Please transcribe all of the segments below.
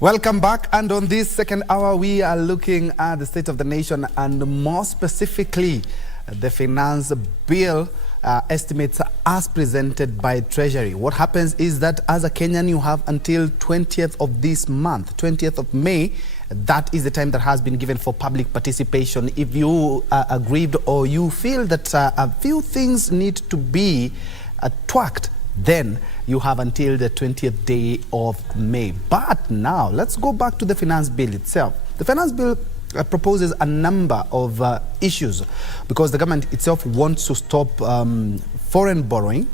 Welcome back, and on this second hour we are looking at the state of the nation and more specifically the finance bill estimates as presented by Treasury. What happens is that as a Kenyan you have until 20th of this month, 20th of May. That is the time that has been given for public participation. If you are aggrieved or you feel that a few things need to be tweaked, then you have until the 20th day of May. But now, let's go back to the finance bill itself. The finance bill proposes a number of issues because the government itself wants to stop foreign borrowing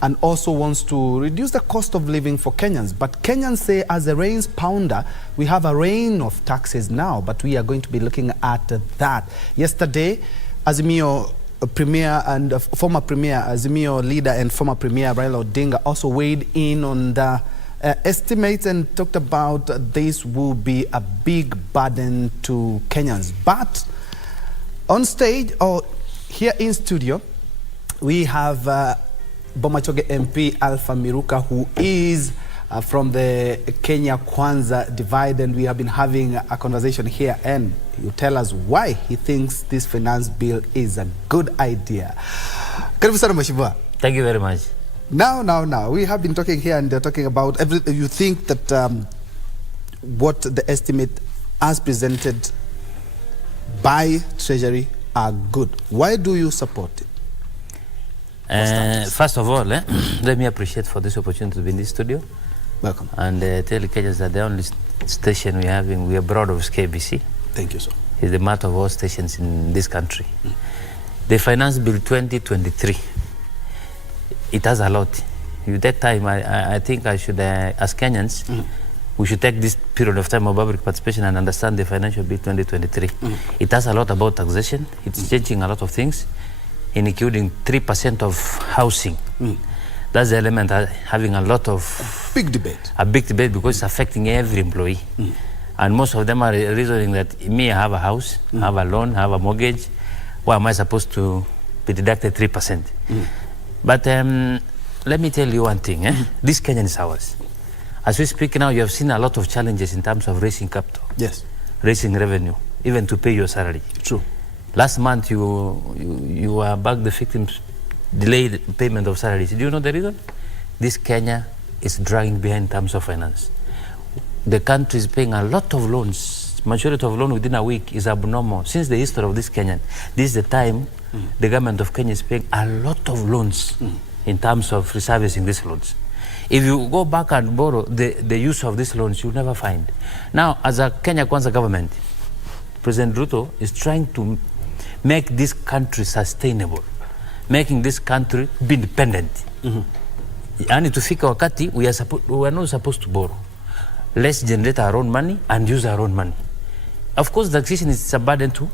and also wants to reduce the cost of living for Kenyans. But Kenyans say, as a rains pounder, we have a rain of taxes now, but we are going to be looking at that. Yesterday, Azimio Premier and former Premier, Azimio leader and former Premier Raila Odinga also weighed in on the estimates and talked about this will be a big burden to Kenyans. But on stage or here in studio, we have Bomachoge MP Alpha Miruka, who is from the Kenya Kwanza divide, and we have been having a conversation here, and you tell us why he thinks this finance bill is a good idea. Karibu sana Mheshimiwa. Thank you very much. Now, we have been talking here and talking about everything. You think that what the estimate as presented by Treasury are good. Why do you support it? First of all, let me appreciate for this opportunity to be in this studio. Welcome. And tell the Kenyans that the only station we are proud of is KBC. Thank you, sir. It's the mother of all stations in this country. The Finance Bill 2023, it has a lot. With that time, I think I should, as Kenyans, we should take this period of time of public participation and understand the Financial Bill 2023. It has a lot about taxation. It's changing a lot of things, including 3% of housing. That's the element having a lot of big debate. A big debate because it's affecting every employee. And most of them are reasoning that me, I have a house, I have a loan, I have a mortgage. Why am I supposed to be deducted 3%? But let me tell you one thing. This Kenyan is ours. As we speak now, you have seen a lot of challenges in terms of raising capital. Yes. Raising revenue, even to pay your salary. True. Last month, you were back the victims delayed payment of salaries. Do you know the reason? This Kenya is dragging behind in terms of finance. The country is paying a lot of loans. Majority of loans within a week is abnormal. Since the history of this Kenyan, this is the time the government of Kenya is paying a lot of loans in terms of reservicing these loans. If you go back and borrow the use of these loans, you'll never find. Now, as a Kenya Kwanza government, President Ruto is trying to make this country sustainable, making this country be independent. And to fika wakati, we are not supposed to borrow. Let's generate our own money and use our own money. Of course, taxation is a burden to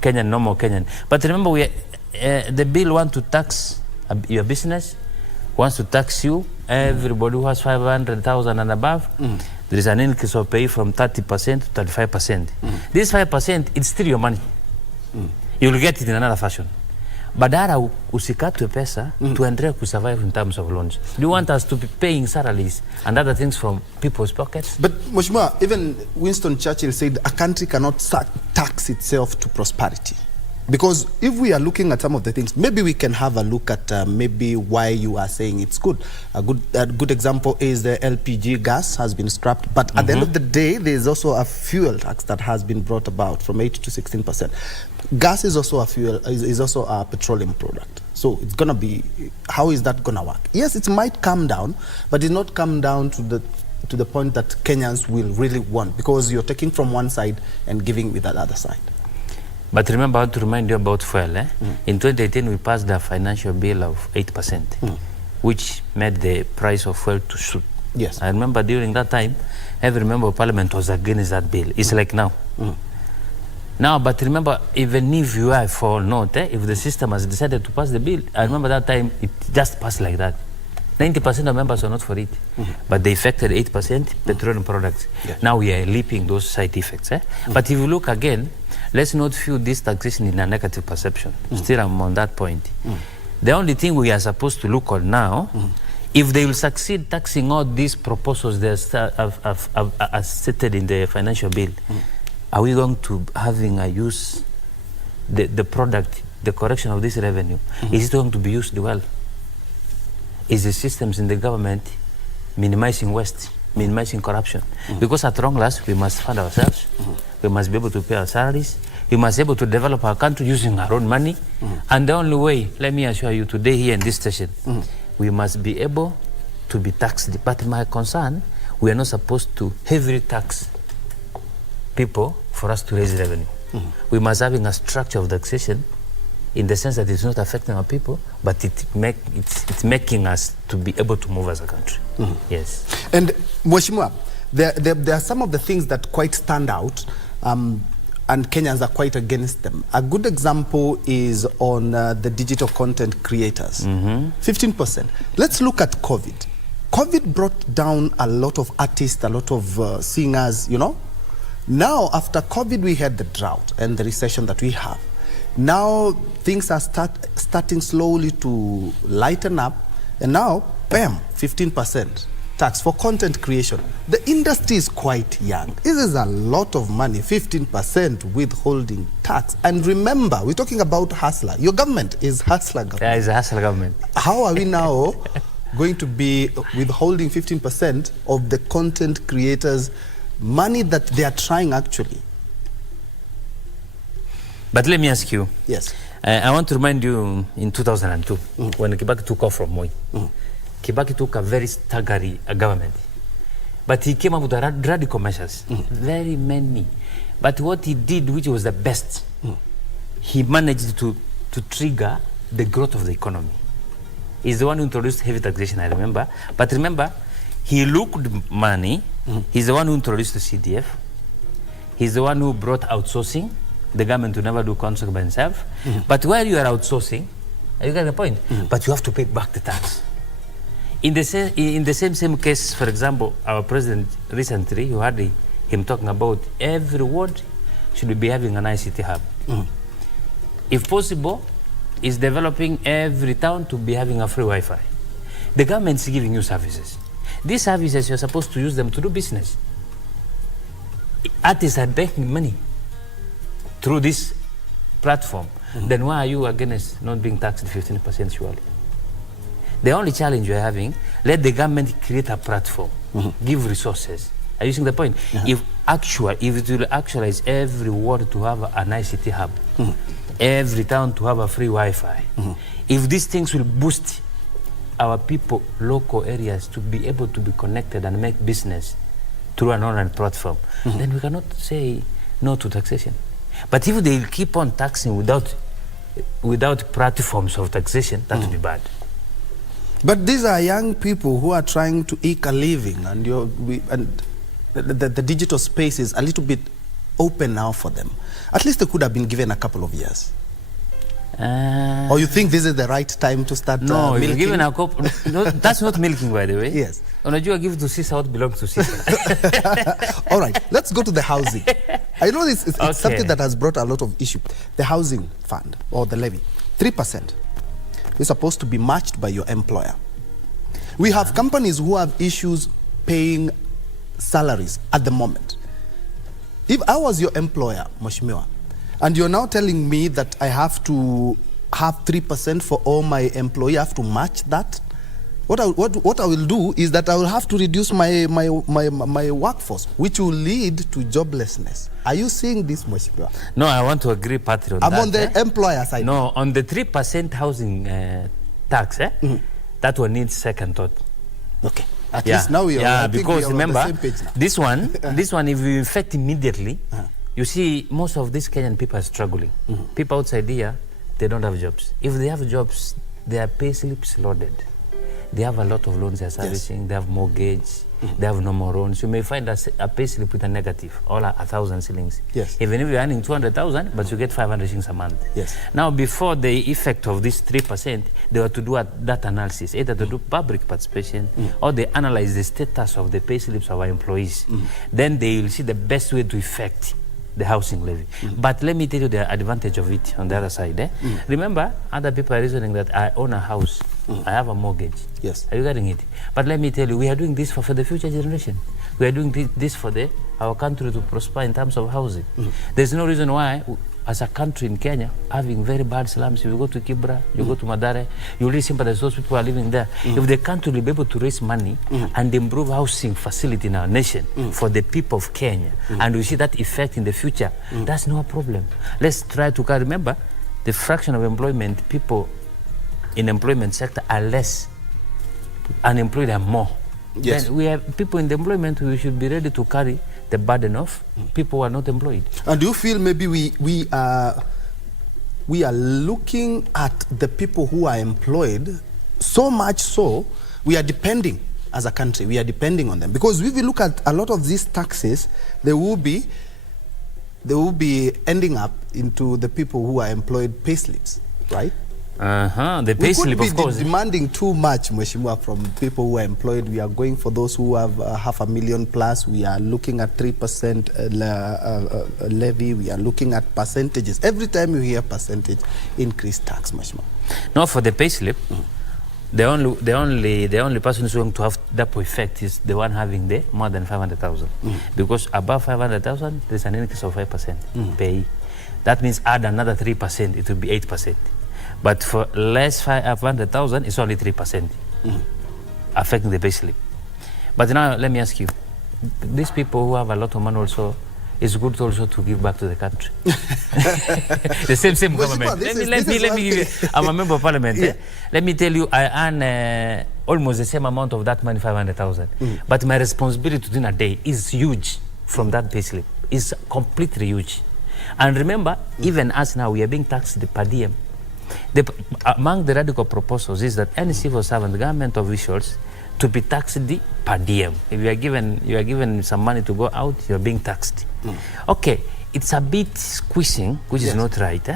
Kenyan, normal Kenyan. But remember, the bill wants to tax your business, wants to tax you, everybody who has 500,000 and above. There is an increase of pay from 30% to 35%. This 5%, it's still your money. You'll get it in another fashion. Badara usikatwe pesa to endelea to survive in terms of loans. Do you want us to be paying salaries and other things from people's pockets? But Mheshimiwa, even Winston Churchill said a country cannot tax itself to prosperity. Because if we are looking at some of the things, maybe we can have a look at maybe why you are saying it's good. A good example is the LPG gas has been scrapped, but at the end of the day, there is also a fuel tax that has been brought about from 8 to 16%. Gas is also a fuel, is also a petroleum product. So it's gonna be, how is that gonna work? Yes, it might come down, but it's not come down to the point that Kenyans will really want, because you're taking from one side and giving with the other side. But remember, I want to remind you about fuel. In 2018, we passed a financial bill of 8%, which made the price of fuel to shoot. Yes. I remember during that time, every member of parliament was against that bill. It's like now. Now, but remember, even if you are for or not, if the system has decided to pass the bill, I remember that time, it just passed like that. 90% of members are not for it, but they affected 8% petroleum products. Yes. Now we are leaping those side effects. But if you look again, let's not view this taxation in a negative perception. Still, I'm on that point. The only thing we are supposed to look on now If they will succeed taxing all these proposals are stated in the financial bill, are we going to having a use, the product, the correction of this revenue, is it going to be used well? Is the systems in the government minimizing waste, minimizing corruption? Because at long last, we must fund ourselves. We must be able to pay our salaries. We must be able to develop our country using our own money. And the only way, let me assure you, today here in this station, we must be able to be taxed. But my concern, we are not supposed to heavily tax people for us to raise revenue. We must have a structure of taxation in the sense that it's not affecting our people, but it's making us to be able to move as a country. Yes. And Mheshimiwa, there are some of the things that quite stand out, and Kenyans are quite against them. A good example is on the digital content creators. 15%. Let's look at COVID. COVID brought down a lot of artists, a lot of singers, you know. Now, after COVID, we had the drought and the recession that we have. Now, things are starting slowly to lighten up. And now, bam, 15% tax for content creation. The industry is quite young. This is a lot of money, 15% withholding tax. And remember, we're talking about hustler. Your government is hustler government. Yeah, it's a hustler government. How are we now going to be withholding 15% of the content creators' money that they are trying actually? But let me ask you. Yes. I want to remind you in 2002, when Kibaki took off from Moi. Kibaki took a very staggering government. But he came up with radical measures, very many. But what he did, which was the best, he managed to trigger the growth of the economy. He's the one who introduced heavy taxation, I remember. But remember, he looked money. He's the one who introduced the CDF. He's the one who brought outsourcing. The government will never do contract by itself. But while you are outsourcing, you get the point, but you have to pay back the tax. In the same case, for example, our president recently, you heard him talking about every ward should be having an ICT hub. If possible, is developing every town to be having a free Wi-Fi. The government is giving you services. These services, you're supposed to use them to do business. Artists are making money through this platform. Then why are you against not being taxed 15% surely? The only challenge you're having, let the government create a platform, give resources. Are you seeing the point? If it will actualize every ward to have an ICT hub, every town to have a free Wi-Fi, if these things will boost our people, local areas, to be able to be connected and make business through an online platform, then we cannot say no to taxation. But if they keep on taxing without platforms of taxation, that would be bad. But these are young people who are trying to eke a living, and the digital space is a little bit open now for them. At least they could have been given a couple of years. Or you think this is the right time to start milking? Milking? Given a couple, no, that's not milking, by the way. Yes. Unajua, give to Caesar what belongs to Caesar. All right, let's go to the housing. I know it's something that has brought a lot of issue. The housing fund or the levy, 3%. Is supposed to be matched by your employer. We have companies who have issues paying salaries at the moment. If I was your employer, Mheshimiwa, and you're now telling me that I have to have 3% for all my employees, I have to match that, what I will do is that I will have to reduce my workforce, which will lead to joblessness. Are you seeing this, Mheshimiwa? No, I want to agree, Patrick, on that. I'm on the employer side. No, on the 3% housing tax, that one needs second thought. Okay. At least now we are, because remember, on the same page now. this one, if you effect immediately, you see most of these Kenyan people are struggling. People outside here, they don't have jobs. If they have jobs, their pay slips loaded. They have a lot of loans they're servicing, they have mortgage, they have no more loans. You may find a pay slip with a negative, all 1,000 shillings. Yes. Even if you're earning 200,000, but you get 500 shillings a month. Yes. Now, before the effect of this 3%, they were to do that analysis, either to do public participation, or they analyze the status of the pay slips of our employees. Then they will see the best way to effect the housing levy. But let me tell you the advantage of it on the other side. Remember, other people are reasoning that I own a house I have a mortgage. Yes. Are you getting it? But let me tell you, we are doing this for the future generation. We are doing this for our country to prosper in terms of housing. There's no reason why, as a country in Kenya, having very bad slums, if you go to Kibra, you go to Madare, you really sympathize those people are living there. If the country will be able to raise money and improve housing facility in our nation for the people of Kenya, and we see that effect in the future, that's no problem. Let's try to remember, the fraction of employment, people in employment sector are less, unemployed are more. Yes. Then we have people in the employment, we should be ready to carry the burden of people who are not employed. And do you feel maybe we are looking at the people who are employed so much so we are depending as a country, we are depending on them? Because if we look at a lot of these taxes, they will be ending up into the people who are employed payslips, right? The payslip, of course. We could be demanding too much, Mheshimiwa, from people who are employed. We are going for those who have $500,000 plus. We are looking at 3% levy. We are looking at percentages. Every time you hear percentage, increased tax, Mheshimiwa. No, for the payslip, the only person who's going to have that effect is the one having the more than 500,000. Because above 500,000, there's an increase of 5% pay. That means add another 3%, it will be 8%. But for less 500,000, it's only 3% affecting the payslip. But now let me ask you, these people who have a lot of money also, it's good also to give back to the country. The same government. Let me give you, I'm a member of parliament. Let me tell you, I earn almost the same amount of that money, 500,000. But my responsibility within a day is huge from that payslip. It's completely huge. And remember, even us now, we are being taxed per diem. Among the radical proposals is that any civil servant, government officials, to be taxed per diem. If you are given some money to go out, you are being taxed. Okay, it's a bit squeezing, which is not right.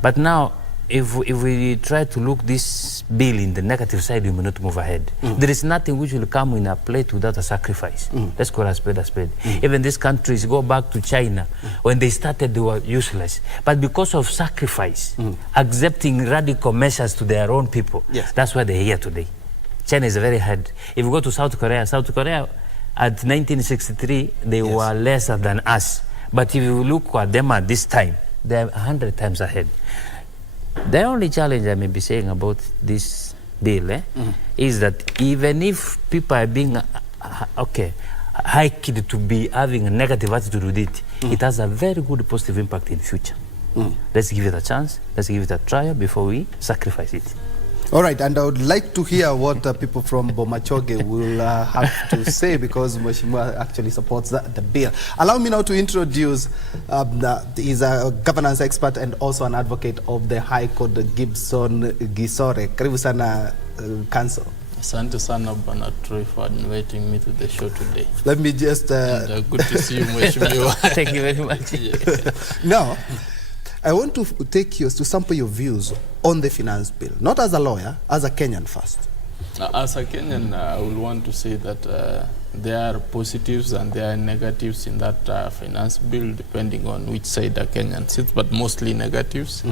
But now, if we try to look this bill in the negative side, we may not move ahead. There is nothing which will come in a plate without a sacrifice. Let's call a spade a spade. Even these countries, go back to China, when they started, they were useless. But because of sacrifice, accepting radical measures to their own people, that's why they're here today. China is very hard. If you go to South Korea at 1963, they were lesser than us. But if you look at them at this time, they're 100 times ahead. The only challenge I may be saying about this bill is that even if people are being hiked to be having a negative attitude with it, it has a very good positive impact in the future. Let's give it a chance. Let's give it a trial before we sacrifice it. All right, and I would like to hear what people from Bomachoge will have to say, because Mheshimiwa actually supports the bill. Allow me now to introduce, he's a governance expert and also an advocate of the High Court, Gibson Gisore. Karibu sana, Council. Asante sana Bwana Troy for inviting me to the show today. Let me just... good to see you, Mheshimiwa. Thank you very much. Now, I want to take you to sample your views on the finance bill, not as a lawyer, as a Kenyan first. As a Kenyan, I will want to say that there are positives and there are negatives in that finance bill, depending on which side a Kenyan sits, but mostly negatives,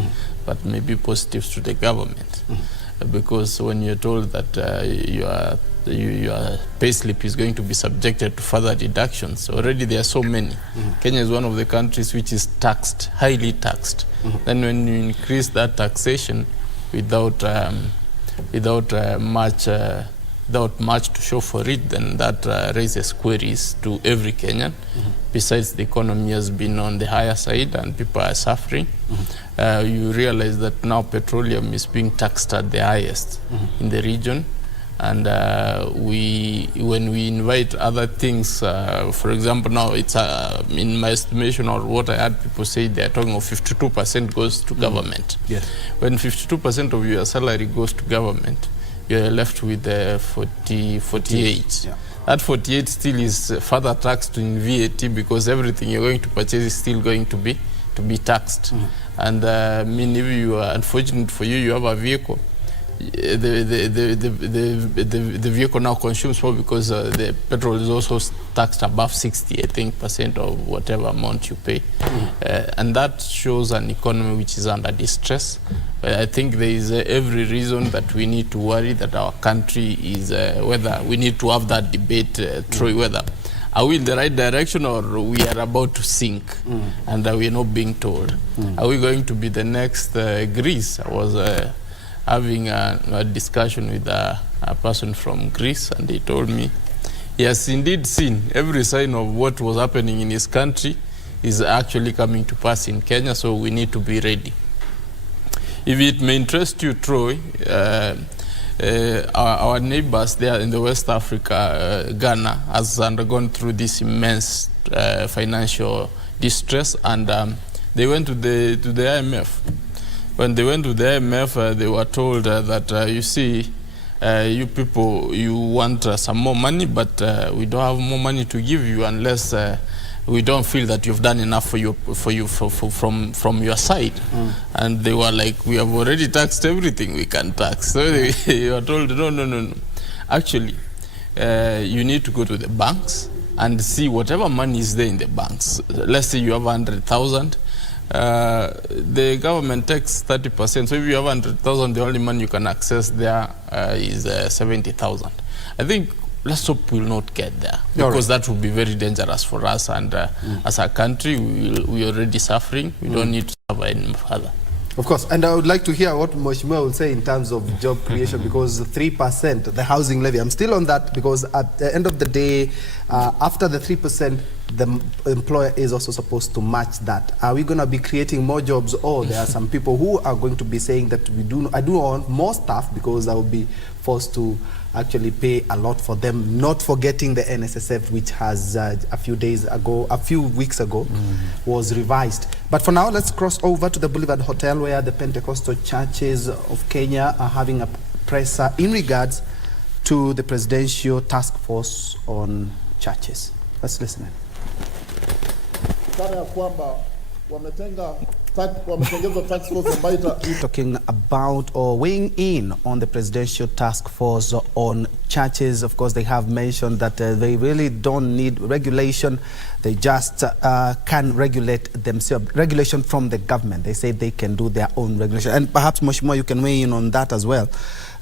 but maybe positives to the government. Because when you're told that your payslip is going to be subjected to further deductions, already there are so many. Kenya is one of the countries which is taxed, highly taxed. Then when you increase that taxation without much to show for it, then that raises queries to every Kenyan. Besides, the economy has been on the higher side and people are suffering. You realize that now petroleum is being taxed at the highest in the region. And when we invite other things, for example, now it's in my estimation, or what I had people say, they're talking of 52% goes to government. When 52% of your salary goes to government, you're left with 48. That 48 still is further taxed in VAT, because everything you're going to purchase is still going to be taxed. And I mean, if you are unfortunate for you, you have a vehicle, the vehicle now consumes more because the petrol is also taxed above 60, I think, % of whatever amount you pay. And that shows an economy which is under distress. I think there is every reason that we need to worry that our country is, whether we need to have that debate, Troy, whether are we in the right direction or we are about to sink and we are not being told. Are we going to be the next Greece? I was having a discussion with a person from Greece, and he told me he has indeed seen every sign of what was happening in his country is actually coming to pass in Kenya, so we need to be ready. If it may interest you, Troy, our neighbors there in the West Africa, Ghana, has undergone through this immense financial distress, and they went to the IMF. When they went to the IMF, they were told that, you see, you people, you want some more money, but we don't have more money to give you unless we don't feel that you've done enough from your side. And they were like, we have already taxed everything we can tax. So they were told, no. Actually, you need to go to the banks and see whatever money is there in the banks. Let's say you have 100,000. The government takes 30%. So if you have 100,000, the only money you can access there is 70,000. I think let's hope we'll not get there, because that would be very dangerous for us. And as a country, we're already suffering. We don't need to suffer any further. Of course, and I would like to hear what Mheshimiwa will say in terms of job creation, because 3%, the housing levy, I'm still on that, because at the end of the day, after the 3%, the employer is also supposed to match that. Are we going to be creating more jobs, or there are some people who are going to be saying that I do want more staff because I will be forced to actually pay a lot for them, not forgetting the NSSF, which has a few weeks ago, was revised. But for now, let's cross over to the Boulevard Hotel, where the Pentecostal churches of Kenya are having a presser in regards to the Presidential Task Force on Churches. Let's listen in. Talking about or weighing in on the Presidential Task Force on Churches. Of course, they have mentioned that they really don't need regulation. They just can regulate themselves. Regulation from the government. They say they can do their own regulation. And perhaps, Mheshimiwa, you can weigh in on that as well.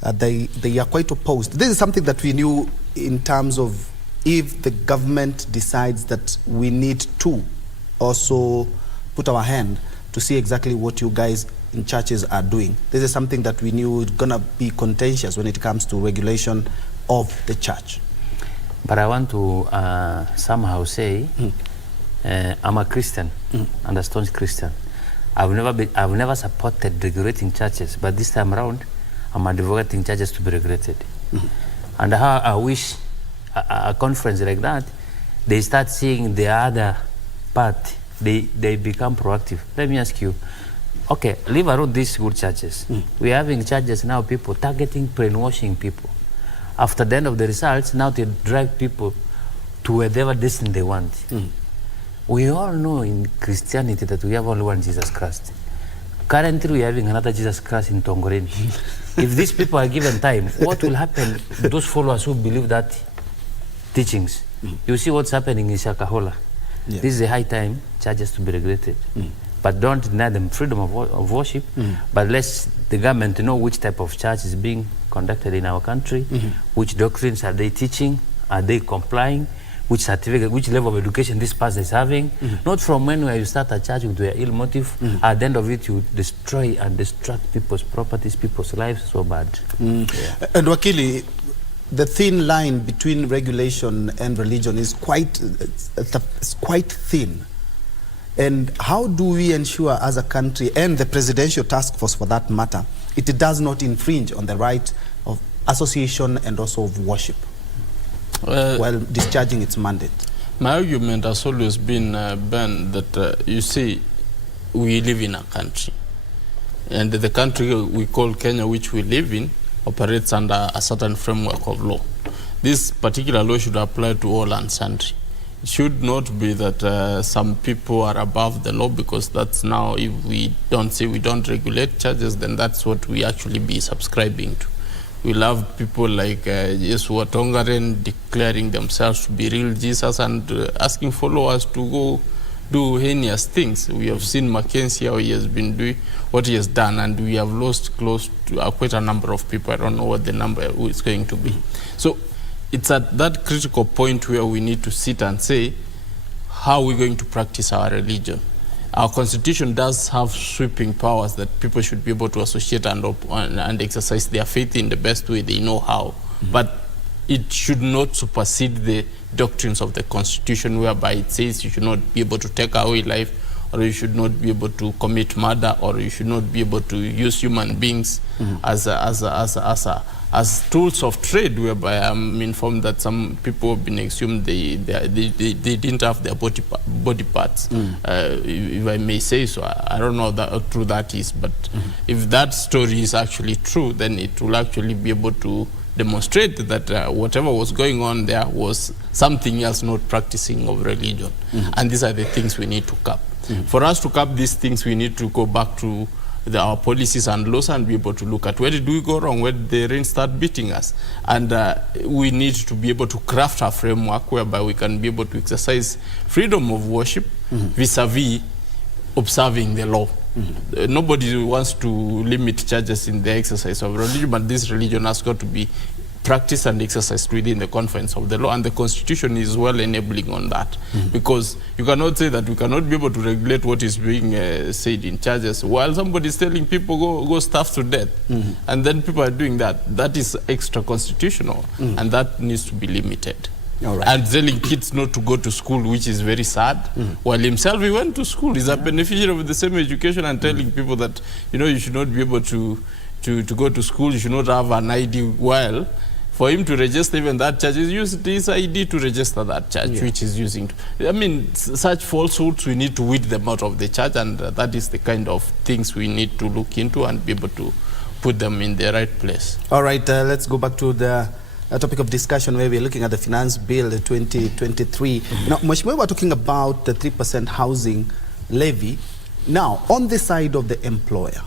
They are quite opposed. This is something that we knew in terms of if the government decides that we need to also put our hand to see exactly what you guys in churches are doing. This is something that we knew was going to be contentious when it comes to regulation of the church. But I want to somehow say, I'm a Christian, and a staunch Christian. I've never supported regulating churches, but this time around, I'm advocating churches to be regulated. And how I wish a conference like that, they start seeing the other part. They become proactive. Let me ask you, okay, leave around these good churches. We're having churches now, people targeting, brainwashing people. After the end of the results, now they drive people to whatever destiny they want. We all know in Christianity that we have only one Jesus Christ. Currently, we're having another Jesus Christ in Tongoreni. If these people are given time, what will happen to those followers who believe that teachings? You see what's happening in Shakahola. Yeah. This is a high time churches to be regulated. But don't deny them freedom of worship, but let the government know which type of church is being conducted in our country, which doctrines are they teaching, are they complying, which certificate, which level of education this person is having. Not from when you start a church with your ill motive, at the end of it you destroy and destruct people's properties, people's lives so bad. And Wakili, the thin line between regulation and religion is quite thin. And how do we ensure as a country, and the Presidential Task Force for that matter, it does not infringe on the right of association and also of worship while discharging its mandate? My argument has always been, Ben, that you see, we live in a country. And the country we call Kenya, which we live in, operates under a certain framework of law. This particular law should apply to all and sundry. It should not be that some people are above the law, because that's now, if we don't regulate charges, then that's what we actually be subscribing to. We'll have people like Jesua Tongaren declaring themselves to be real Jesus and asking followers to go do heinous things. We have seen Mackenzie, how he has been doing what he has done, and we have lost close to quite a number of people. I don't know what the number is going to be. So it's at that critical point where we need to sit and say, how are we going to practice our religion? Our constitution does have sweeping powers that people should be able to associate and exercise their faith in the best way they know how. But it should not supersede the doctrines of the constitution, whereby it says you should not be able to take away life, or you should not be able to commit murder, or you should not be able to use human beings as tools of trade, whereby I'm informed that some people have been assumed they didn't have their body parts, if I may say so. I don't know how true that is, but if that story is actually true, then it will actually be able to demonstrate that whatever was going on there was something else, not practicing of religion. And these are the things we need to cap. For us to cap these things, we need to go back to our policies and laws and be able to look at where did we go wrong, where did the rain start beating us. And we need to be able to craft a framework whereby we can be able to exercise freedom of worship vis-a-vis observing the law. Nobody wants to limit charges in the exercise of religion, but this religion has got to be practiced and exercised within the confines of the law, and the constitution is well enabling on that. Because you cannot say that we cannot be able to regulate what is being said in charges while somebody is telling people go starve to death, and then people are doing that. That is extra constitutional, and that needs to be limited. Right. And telling kids not to go to school, which is very sad, while himself he went to school. He's a beneficiary of the same education, and telling people that, you know, you should not be able to go to school, you should not have an ID. Well, for him to register even that church, he's used his ID to register that church, which is using. I mean, such falsehoods, we need to weed them out of the church, and that is the kind of things we need to look into and be able to put them in the right place. All right, let's go back to the topic of discussion where we're looking at the Finance Bill 2023. Now, Mheshimiwa, we're talking about the 3% housing levy. Now, on the side of the employer,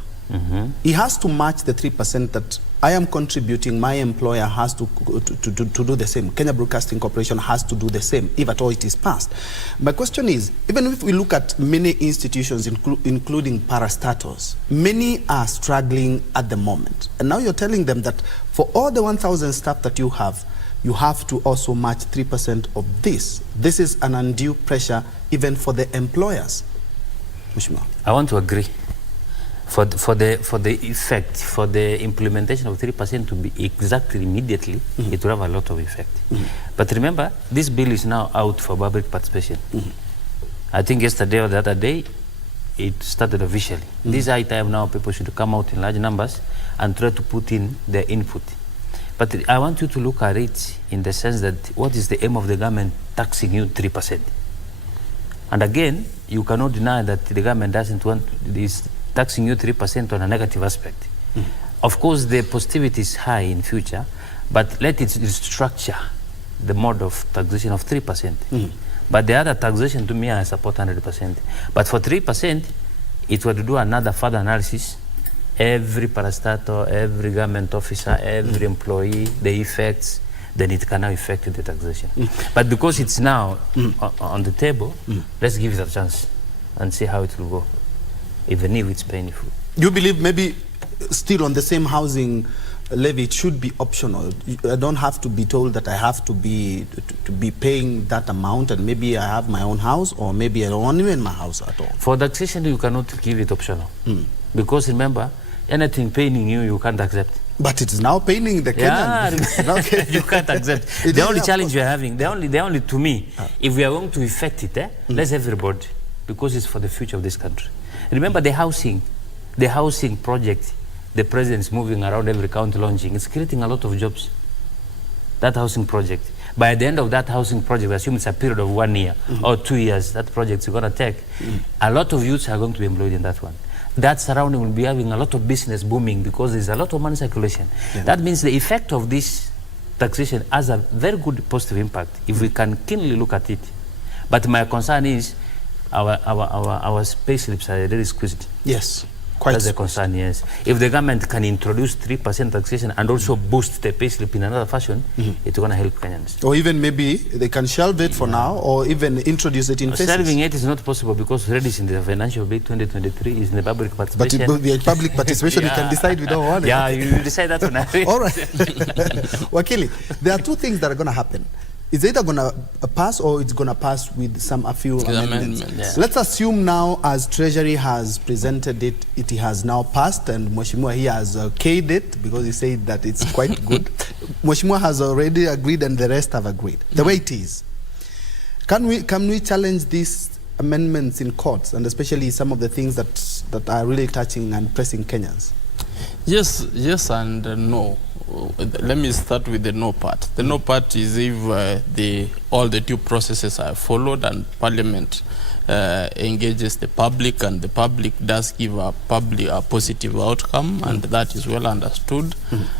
he has to match the 3% that I am contributing. My employer has to do the same. Kenya Broadcasting Corporation has to do the same, if at all it is passed. My question is, even if we look at many institutions, including parastatals, many are struggling at the moment. And now you're telling them that for all the 1,000 staff that you have to also match 3% of this. This is an undue pressure even for the employers. Mheshimiwa. I want to agree. For the effect, for the implementation of 3% to be exactly immediately, it will have a lot of effect. But remember, this bill is now out for public participation. I think yesterday or the other day, it started officially. This high time now, people should come out in large numbers and try to put in their input. But I want you to look at it in the sense that what is the aim of the government taxing you 3%? And again, you cannot deny that the government doesn't want this taxing you 3% on a negative aspect. Of course, the positivity is high in future, but let it structure the mode of taxation of 3%. But the other taxation, to me, I support 100%. But for 3%, it would do another further analysis. Every parastatal, every government officer, every employee, the effects, then it can now affect the taxation. But because it's now on the table, let's give it a chance and see how it will go, even if it's painful. You believe maybe still on the same housing levy, it should be optional? I don't have to be told that I have to be paying that amount, and maybe I have my own house, or maybe I don't want even my house at all. For taxation, you cannot give it optional. Because remember, anything paining you, you can't accept. But it's now paining the Kenyan. You can't accept. The only challenge we're having, the only to me, if we are going to effect it, let's everybody, because it's for the future of this country. Remember the housing project, the president is moving around every county launching. It's creating a lot of jobs. That housing project. By the end of that housing project, assume it's a period of 1 year or 2 years, that project is going to take. A lot of youths are going to be employed in that one. That surrounding will be having a lot of business booming because there's a lot of money circulation. That means the effect of this taxation has a very good positive impact if we can keenly look at it. But my concern is our pay slips are really squeezed. Yes. Quite That's the concern, yes. If the government can introduce 3% taxation and also boost the payslip in another fashion, it's going to help Kenyans. Or even maybe they can shelve it for now, or even introduce it in phases. Shelving it is not possible because already in the financial bill 2023 is in the public participation. But the public participation, you can decide we don't want it. Yeah, you decide that one. All right. Wakili, there are two things that are going to happen. It's either going to pass or it's going to pass with a few amendments. Yeah. Let's assume now, as Treasury has presented it, it has now passed, and Mheshimiwa here has okayed it because he said that it's quite good. Mheshimiwa has already agreed and the rest have agreed. The way it is. Can we challenge these amendments in courts, and especially some of the things that are really touching and pressing Kenyans? Yes and no. Let me start with the no part. The no part is if all the due processes are followed and Parliament engages the public and the public does give a positive outcome, and that is well understood.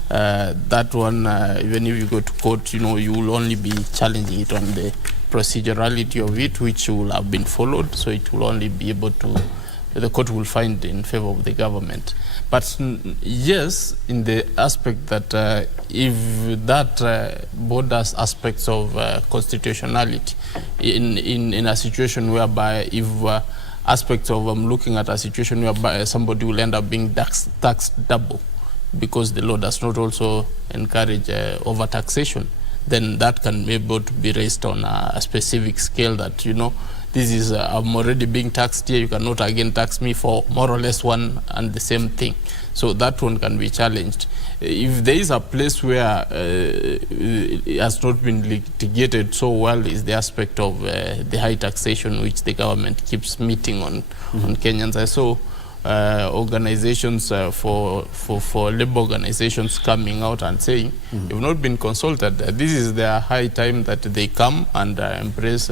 That one, even if you go to court, you will only be challenging it on the procedurality of it, which will have been followed, so it will only be able to, the court will find in favor of the government. But yes, in the aspect that if that borders aspects of constitutionality, in a situation whereby if aspects of looking at a situation whereby somebody will end up being taxed double because the law does not also encourage overtaxation, then that can be able to be raised on a specific scale that, this is, I'm already being taxed here, you cannot again tax me for more or less one and the same thing. So that one can be challenged. If there is a place where it has not been litigated so well is the aspect of the high taxation which the government keeps meeting on Kenyans. I saw organizations for labor organizations coming out and saying, you've not been consulted. This is their high time that they come and embrace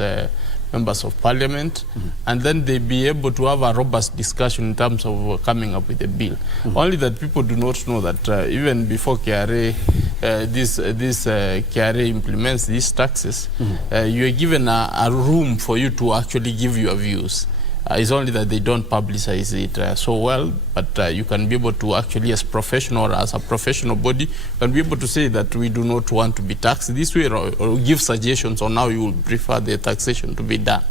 members of parliament, and then they be able to have a robust discussion in terms of coming up with a bill. Only that people do not know that even before KRA, this KRA implements these taxes, you are given a room for you to actually give your views. It's only that they don't publicize it so well, but you can be able to actually, as professional or as a professional body, can be able to say that we do not want to be taxed this way, or give suggestions on how you would prefer the taxation to be done.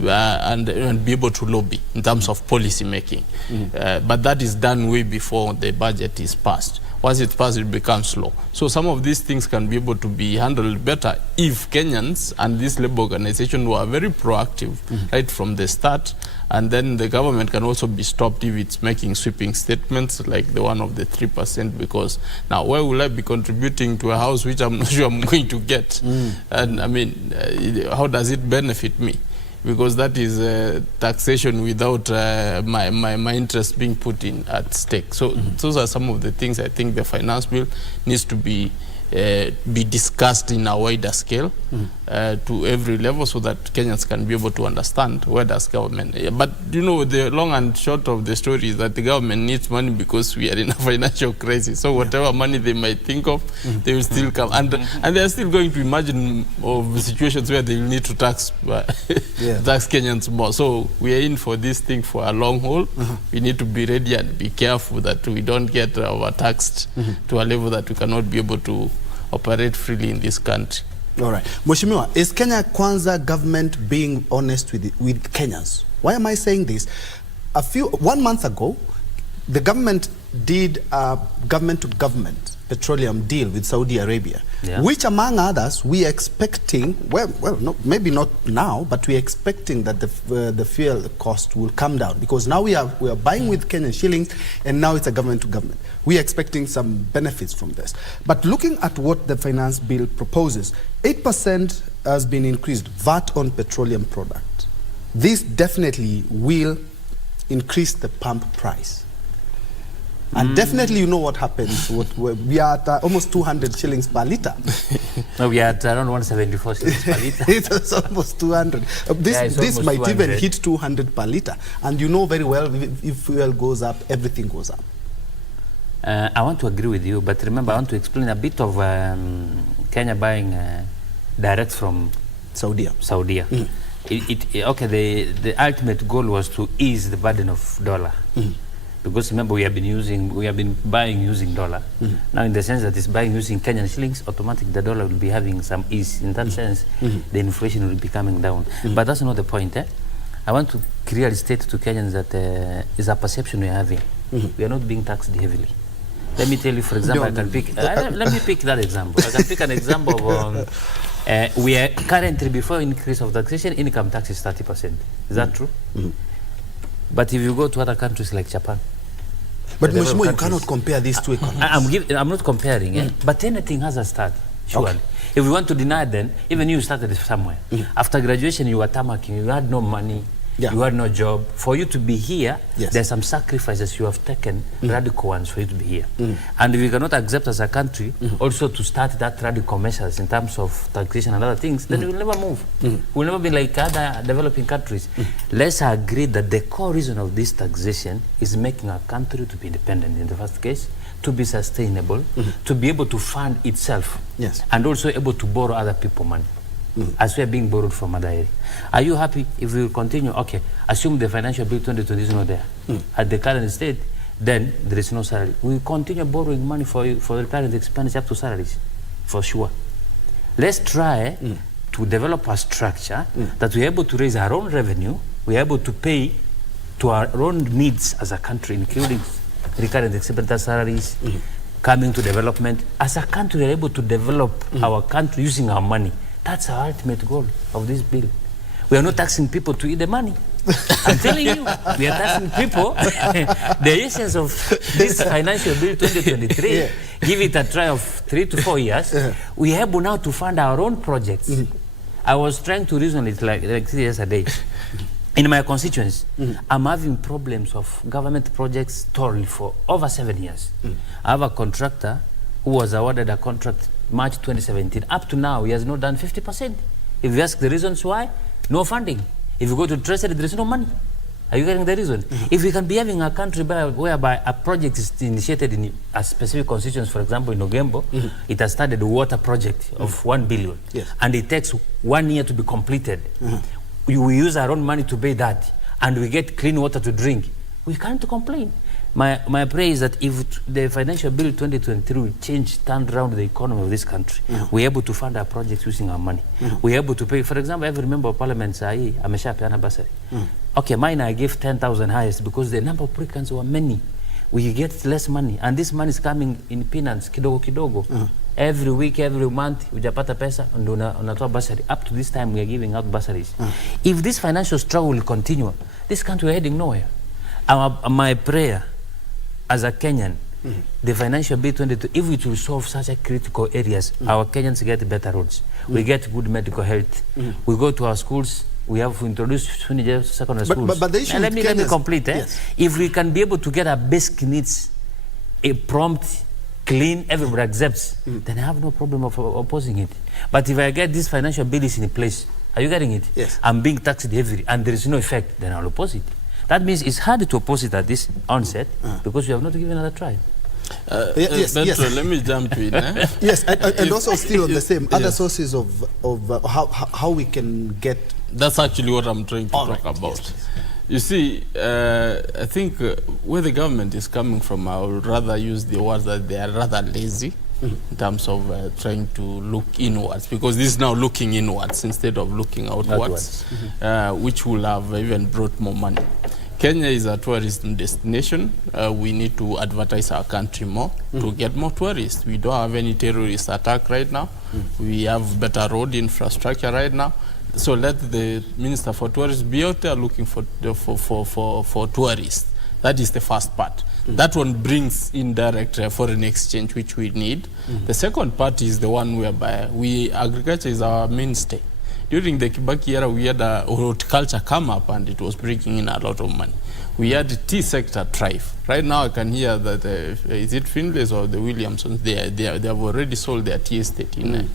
And be able to lobby in terms of policy making. But that is done way before the budget is passed. Once it's passed, it becomes law. So some of these things can be able to be handled better if Kenyans and this labor organization were very proactive right from the start. And then the government can also be stopped if it's making sweeping statements like the one of the 3%, because now where will I be contributing to a house which I'm not sure I'm going to get? And I mean, how does it benefit me? Because that is taxation without my interest being put in at stake. So those are some of the things I think the finance bill needs to be discussed in a wider scale to every level, so that Kenyans can be able to understand where does government. But the long and short of the story is that the government needs money because we are in a financial crisis. So whatever money they might think of, they will still come, and they are still going to imagine of situations where they will need to tax tax Kenyans more. So we are in for this thing for a long haul. We need to be ready and be careful that we don't get overtaxed to a level that we cannot be able to operate freely in this country. All right. Mheshimiwa, is Kenya Kwanza government being honest with Kenyans? Why am I saying this? 1 month ago, the government did a government-to-government petroleum deal with Saudi Arabia, which among others, we are expecting, maybe not now, but we are expecting that the fuel cost will come down, because now we are buying with Kenyan shillings, and now it's a government-to-government. We are expecting some benefits from this. But looking at what the finance bill proposes, 8% has been increased, VAT on petroleum product. This definitely will increase the pump price. And definitely you know what happens. We are at almost 200 shillings per litre. No, we are at around 174 shillings per litre. It's almost 200. This might 200. Even hit 200 per litre. And you know very well, if fuel goes up, everything goes up. I want to agree with you, but remember, I want to explain a bit of Kenya buying direct from Saudi. the ultimate goal was to ease the burden of dollar. Because remember, we have been buying using dollar. Now, in the sense that it's buying using Kenyan shillings, automatically the dollar will be having some ease. In that sense, the inflation will be coming down. But that's not the point. I want to clearly state to Kenyans that is a perception we are having. We are not being taxed heavily. Let me tell you, for example, let me pick that example. I can pick an example of, we are currently, before increase of taxation, income tax is 30%. Is that true? But if you go to other countries like Japan, but Mheshimiwa, you cannot compare these two economies. I'm not comparing, but anything has a start, surely. Okay. If we want to deny, then even you started somewhere. After graduation, you were tamaking, you had no money, you had no job. For you to be here, there's some sacrifices you have taken, radical ones, for you to be here. And we cannot accept as a country also to start that radical measures in terms of taxation and other things, then we will never move. We'll never be like other developing countries. Let's agree that the core reason of this taxation is making our country to be independent in the first case, to be sustainable, to be able to fund itself, and also able to borrow other people money. As we are being borrowed from other areas. Are you happy if we will continue? Okay, assume the financial bill 2020 is not there. At the current state, then there is no salary. We will continue borrowing money for the current expenditure up to salaries, for sure. Let's try to develop a structure that we are able to raise our own revenue, we are able to pay to our own needs as a country, including recurrent expenditure salaries, coming to development. As a country, we are able to develop our country using our money. That's our ultimate goal of this bill. We are not taxing people to eat the money. I'm telling you, we are taxing people. The essence of this financial bill 2023, give it a try of 3 to 4 years, we are able now to fund our own projects. I was trying to reason it like 3 years a day. In my constituents, I'm having problems of government projects stalled for over 7 years. I have a contractor who was awarded a contract March 2017. Up to now, he has not done 50%. If you ask the reasons why, no funding. If you go to Treasury, there is no money. Are you getting the reason? If we can be having a country whereby a project is initiated in a specific constituency, for example, in Ogembo, it has started a water project of 1 billion, and it takes 1 year to be completed. We use our own money to pay that, and we get clean water to drink. We can't complain. My prayer is that if the financial bill 2023 will turn around the economy of this country, we're able to fund our projects using our money. We're able to pay, for example, every member of parliament sahi ameshapeana bursary. Okay, mine I gave 10,000 highest because the number of applicants were many. We get less money, and this money is coming in peanuts, kidogo kidogo. Every week, every month, ujapata pesa, and unatoa bursary. Up to this time, we are giving out bursaries. If this financial struggle will continue, this country is heading nowhere. My prayer as a Kenyan, the financial bill 22, if it will solve such a critical areas, our Kenyans get better roads. We get good medical health. We go to our schools. We have introduced secondary schools. But the issue let me complete. If we can be able to get our basic needs, a prompt, clean, everybody accepts, then I have no problem of opposing it. But if I get this financial bill is in place, are you getting it? Yes. I'm being taxed heavily and there is no effect, then I'll oppose it. That means it's hard to oppose it at this onset because you have not given another try. Let me jump in. Yes, and also still on the same, other sources of how we can get... That's actually what I'm trying to talk about. Yes. You see, I think where the government is coming from, I would rather use the words that they are rather lazy in terms of trying to look inwards, because this is now looking inwards instead of looking outwards, which will have even brought more money. Kenya is a tourism destination. We need to advertise our country more to get more tourists. We don't have any terrorist attack right now. We have better road infrastructure right now. So let the Minister for Tourism be out there looking for tourists. That is the first part. That one brings in direct foreign exchange, which we need. The second part is the one whereby agriculture is our mainstay. During the Kibaki era, we had horticulture come up and it was bringing in a lot of money. We had the tea sector thrive. Right now I can hear that, is it Finlay's or the Williamsons, they have already sold their tea estate in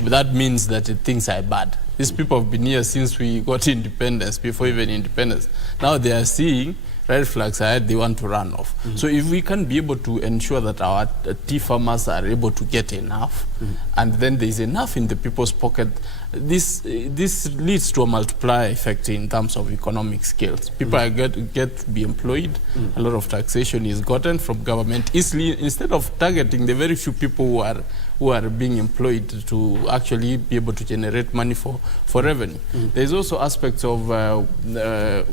but that means that things are bad. These people have been here since we got independence, before even independence. Now they are seeing red flags ahead, they want to run off. So if we can be able to ensure that our tea farmers are able to get enough, and then there's enough in the people's pocket, this leads to a multiplier effect in terms of economic scales. People are get to be employed. A lot of taxation is gotten from government easily, instead of targeting the very few people who are being employed to actually be able to generate money for revenue. There's also aspects of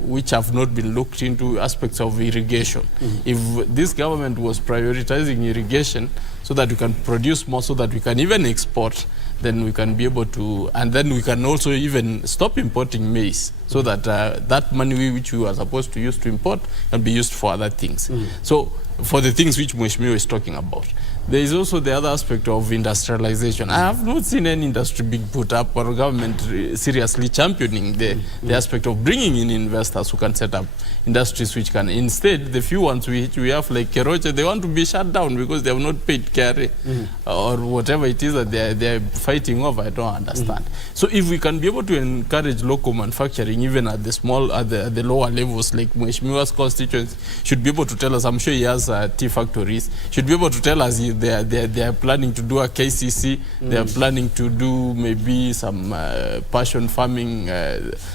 which have not been looked into, aspects of irrigation. If this government was prioritizing irrigation so that we can produce more, so that we can even export, then we can be able to, and then we can also even stop importing maize, so that that money which we are supposed to use to import can be used for other things. So for the things which Mheshimiwa is talking about. There is also the other aspect of industrialization. I have not seen any industry being put up or government seriously championing the aspect of bringing in investors who can set up industries which can. Instead, the few ones which we have, like Keroche, they want to be shut down because they have not paid KRA or whatever it is that they are fighting over. I don't understand. So if we can be able to encourage local manufacturing, even at the small, at the lower levels, like Mheshimiwa's constituents should be able to tell us, I'm sure he has tea factories, should be able to tell us they are planning to do a KCC, they are planning to do maybe some passion farming,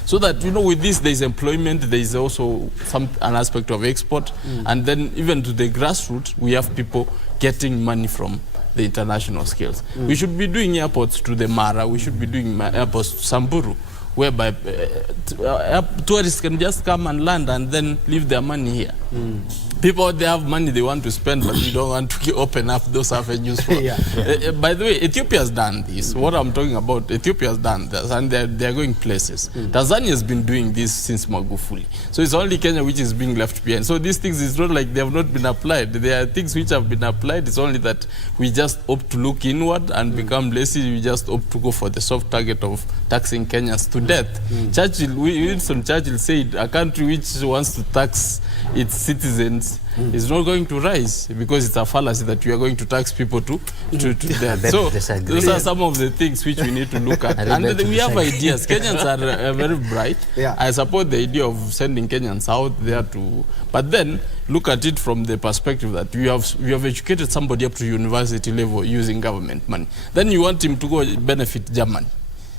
so that, you know, with this there's employment, there's also an aspect of export, and then even to the grassroots, we have people getting money from the international scales. We should be doing airports to the Mara, we should be doing airports to Samburu, whereby tourists can just come and land and then leave their money here. People, they have money they want to spend, but we don't want to open up those avenues for. By the way, Ethiopia has done this. What I'm talking about, Ethiopia has done this, and they're going places. Tanzania has been doing this since Magufuli. So it's only Kenya which is being left behind. So these things, it's not like they have not been applied. There are things which have been applied. It's only that we just opt to look inward and become lazy. We just opt to go for the soft target of taxing Kenyans to death. Winston Churchill said, a country which wants to tax its citizens is not going to rise, because it's a fallacy that you are going to tax people to death. So those are some of the things which we need to look at. And we have ideas. Kenyans are very bright. I support the idea of sending Kenyans out there to, but then look at it from the perspective that we have educated somebody up to university level using government money. Then you want him to go benefit Germany,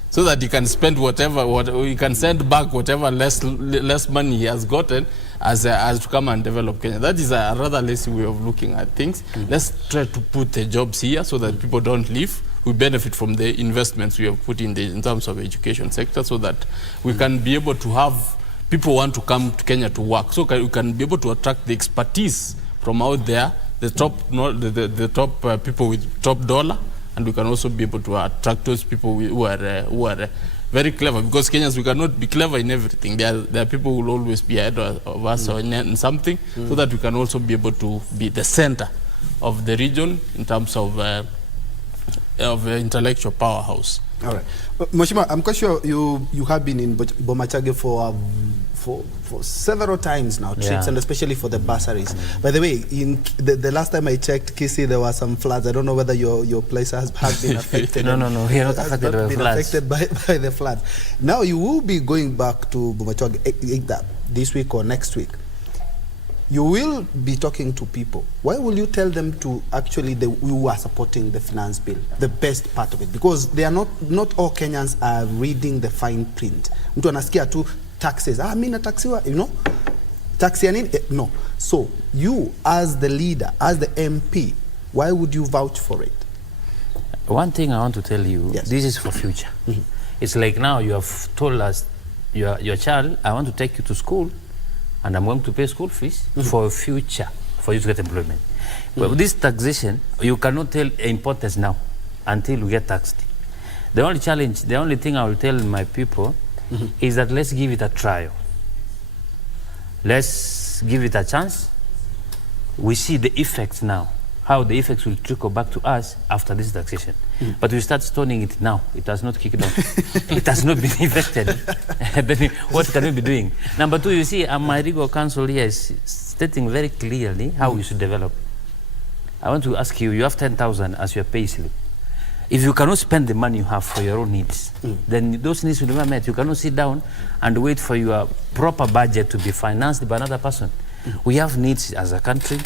so that he can spend he can send back whatever less money he has gotten as to come and develop Kenya. That is a rather lazy way of looking at things. Let's try to put the jobs here so that people don't leave. We benefit from the investments we have put in terms of education sector, so that we can be able to have people want to come to Kenya to work. So we can be able to attract the expertise from out there, the top people with top dollar. And we can also be able to attract those people who are very clever, because Kenyans, we cannot be clever in everything. There are people who will always be ahead of us or in something, so that we can also be able to be the center of the region in terms of intellectual powerhouse. All right, Mheshimiwa, I'm quite sure you have been in Bomachoge for several times now, trips, and especially for the bursaries. By the way, in the last time I checked Kisii, there were some floods. I don't know whether your place has been affected. No, we are not affected by floods. Affected by the floods. Now you will be going back to Bomachoge this week or next week. You will be talking to people. Why will you tell them to actually, who are supporting the finance bill, the best part of it? Because they are not all Kenyans are reading the fine print. Mtu anasikia tu taxes. Mimi nataxiwa, you know? Taxi nini? No. So you, as the leader, as the MP, why would you vouch for it? One thing I want to tell you, this is for future. It's like now you have told us, your child, I want to take you to school, and I'm going to pay school fees for future, for you to get employment. But with this taxation, you cannot tell importance now until you get taxed. The only challenge, the only thing I will tell my people is that let's give it a trial. Let's give it a chance. We see the effects now, how the effects will trickle back to us after this taxation. But we start stoning it now. It has not kicked off. It has not been affected. Then what can we be doing? Number two, you see, my legal counsel here is stating very clearly how we should develop. I want to ask you, you have 10,000 as your pay slip. If you cannot spend the money you have for your own needs, then those needs will never met. You cannot sit down and wait for your proper budget to be financed by another person. We have needs as a country.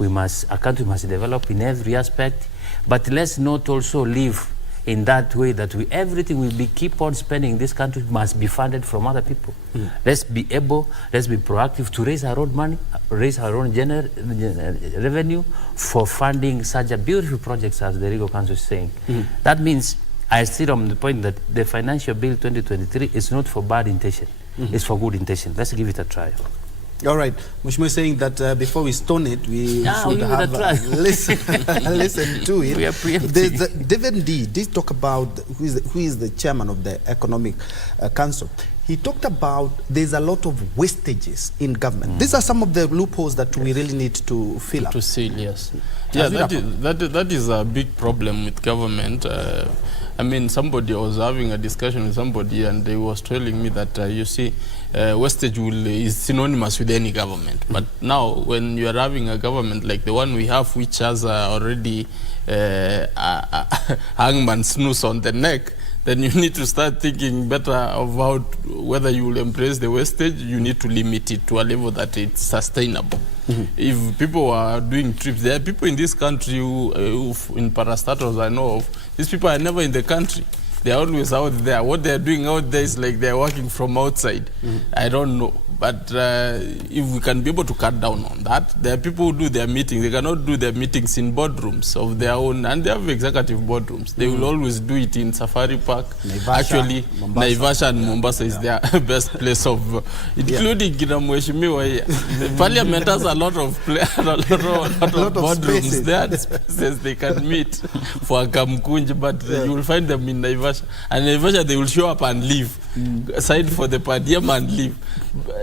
A country must develop in every aspect, but let's not also live in that way that everything we keep on spending in this country must be funded from other people. Let's be proactive to raise our own money, raise our own revenue for funding such a beautiful projects as the Legal Council is saying. That means I still on the point that the Financial Bill 2023 is not for bad intention, it's for good intention. Let's give it a try. All right. Mheshimiwa is saying that before we stone it, we should have listen to it. We are preempting. David D did talk about who is the chairman of the Economic Council. He talked about there's a lot of wastages in government. These are some of the loopholes that we really need to fill up. To seal, yes. Yeah, that is a big problem with government. I mean, I was having a discussion with somebody and they was telling me that, you see, wastage is synonymous with any government. But now, when you are having a government like the one we have, which has already hangman's noose on the neck, then you need to start thinking better about whether you will embrace the wastage. You need to limit it to a level that it's sustainable. If people are doing trips, there are people in this country who in parastatals I know of, these people are never in the country. They are always out there. What they are doing out there is like they are working from outside. I don't know. But if we can be able to cut down on that, there are people who do their meetings. They cannot do their meetings in boardrooms of their own, and they have executive boardrooms. They will always do it in Safari Park. Actually, Naivasha and Mombasa is their best place of, including Mheshimiwa. Parliament has a lot of boardrooms there, spaces they can meet for a kamkunji, but you will find them in Naivasha. And Naivasha, they will show up and leave. Aside for the per diem and leave.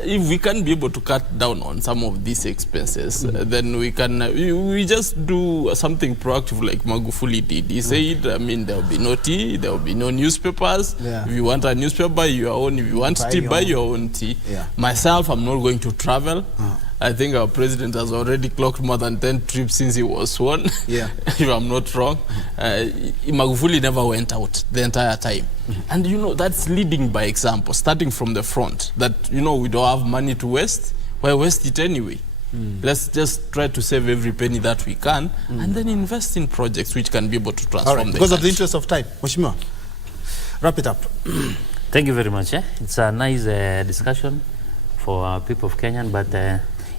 If we can be able to cut down on some of these expenses, then we can, we just do something proactive like Magufuli did. He said, I mean, there will be no tea, there will be no newspapers. If you want a newspaper, buy your own. If you want tea, buy your own tea. Myself, I'm not going to travel. I think our president has already clocked more than 10 trips since he was sworn, if I'm not wrong. Magufuli never went out the entire time. And, you know, that's leading by example, starting from the front, that, you know, we don't have money to waste. Why waste it anyway? Let's just try to save every penny that we can and then invest in projects which can be able to transform the Because of the interest of time. Mheshimiwa, wrap it up. Thank you very much. It's a nice discussion for people of Kenya, but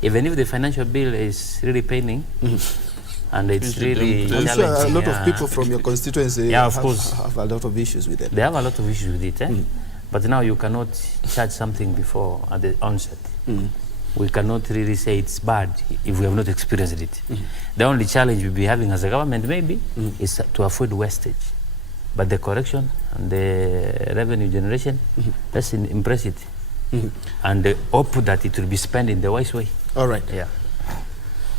even if the financial bill is really paining, and it's really challenging. I'm sure a lot of people from your constituency of course, have a lot of issues with it. They have a lot of issues with it. But now you cannot charge something before at the onset. We cannot really say it's bad if we have not experienced it. The only challenge we'll be having as a government maybe is to avoid wastage. But the correction and the revenue generation, let's impress it. And hope that it will be spent in the wise way. All right. Yeah.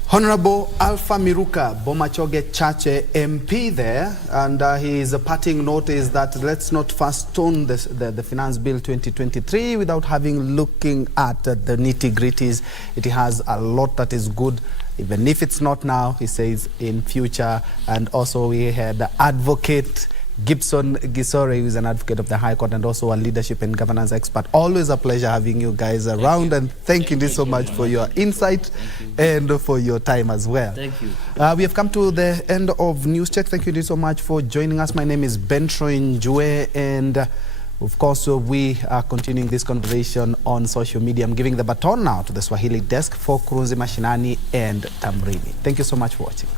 Honorable Alpha Miruka, Bomachoge Chache MP there, and his parting note is that let's not first stone the Finance Bill 2023 without looking at the nitty-gritties. It has a lot that is good, even if it's not now, he says, in future. And also we had the advocate Gibson Gisore, who is an advocate of the High Court and also a leadership and governance expert. Always a pleasure having you guys around, and thank you so much for your insight and for your time as well. Thank you. We have come to the end of News Check. Thank you so much for joining us. My name is Njue, and of course we are continuing this conversation on social media. I'm giving the baton now to the Swahili desk for Kurunzi Mashinani and Tamrini. Thank you so much for watching.